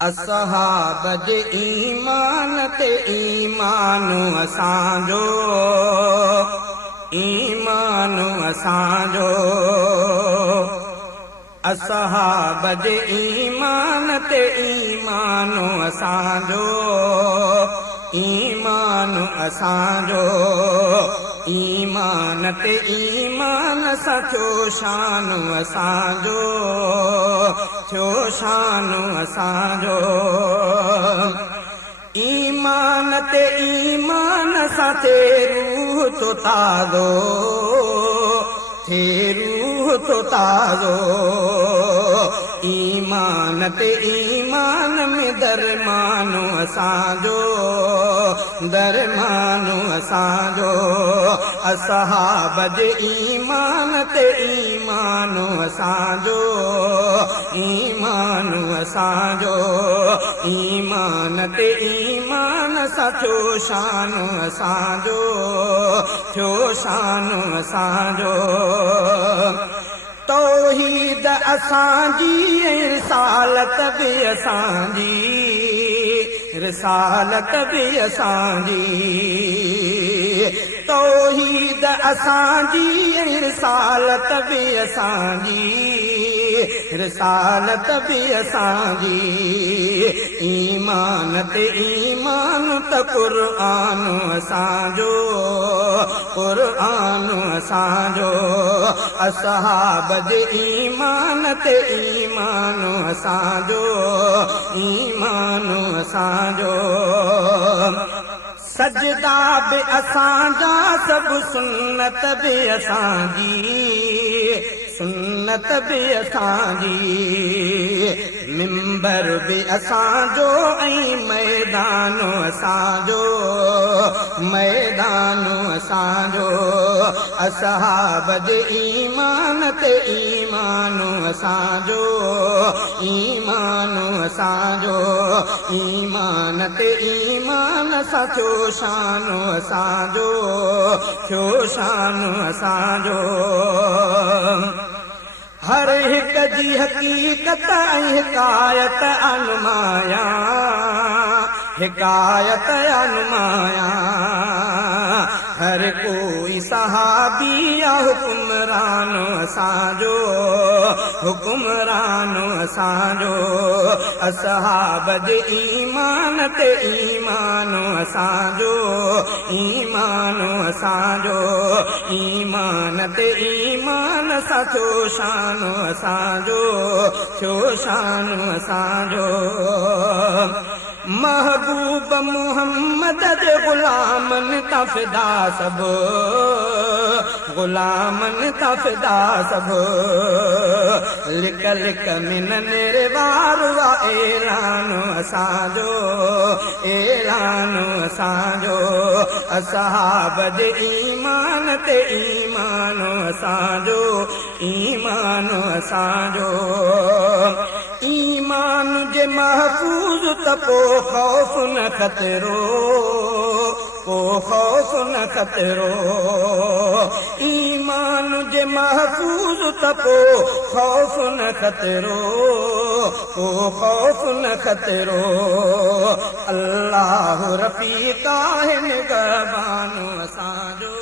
असहाब जे ईमान ते ईमान असांजो, ईमान असांजो। असहाब जे ईमान ते ईमान असांजो, ईमान असांजो। ईमान ते ईमान सां थियो शान असांजो, थियो शान असांजो। ईमान ते ईमान सां थे रूह तो ताज़ो, थे रूह तो ताज़ो। ईमान ते ईमान में दरमानो असांजो, दरमानो असांजो। असहाब जे ईमान ते ईमान असांजो, ईमान असांजो। ईमान ते ईमान सां थियो शान असांजो, थियो शान असांजो। तौहीद असांजी रिसालत बि असांजी, रिसालत बि असांजी। तौहीद असांजी रिसालत बि असांजी, रिसालत बि असांजी। ईमान ते ईमान त क़ुर्आन असांजो, क़ुर्आन असांजो। असहाब जे ईमान ते ईमान असांजो, ईमान असांजो। सजदा बि असांजा सभु सुन्नत बि असांजी, सुन्नत बि असांजी। मिंबर बि असांजो ऐं मैदान असांजो, मैदान असांजो। असहाब जे ईमान ते ईमान असांजो, ईमान असांजो। ईमान ते ईमान सां थियो शान असांजो, थियो शान असांजो। हर हिक जी हक़ीक़त ऐं हिकायत अनुमाया, हिकायत अनुमाया। हर कोई सहाबी या हुकुमरान असांजो, हुकुमरान असांजो। असहाब जे ईमान ते ईमान असांजो, ईमान असांजो। ईमान ते ईमान सां थियो शान असांजो, थियो शान असांजो। महबूब मुहम्मद जे ग़ुलामनि तां फ़िदा सभु, ग़ुलामनि तां फ़िदा सभु। लिक लिक मिन निर्वार वा ऐलान असांजो, ऐलान असांजो। असहाब जे ईमान ते ईमान असांजो, ईमान असांजो। ईमान जे महफूज़ त पोइ ख़ौफ़ न ख़तरो, पोइ ख़ौफ़ न ख़तरो। ईमान जे महफूज़ त पोइ ख़ौफ़ न ख़तरो, पोइ ख़ौफ़ न ख़तरो। अल्लाह रफ़ीक़ आहे निगहबान असांजो।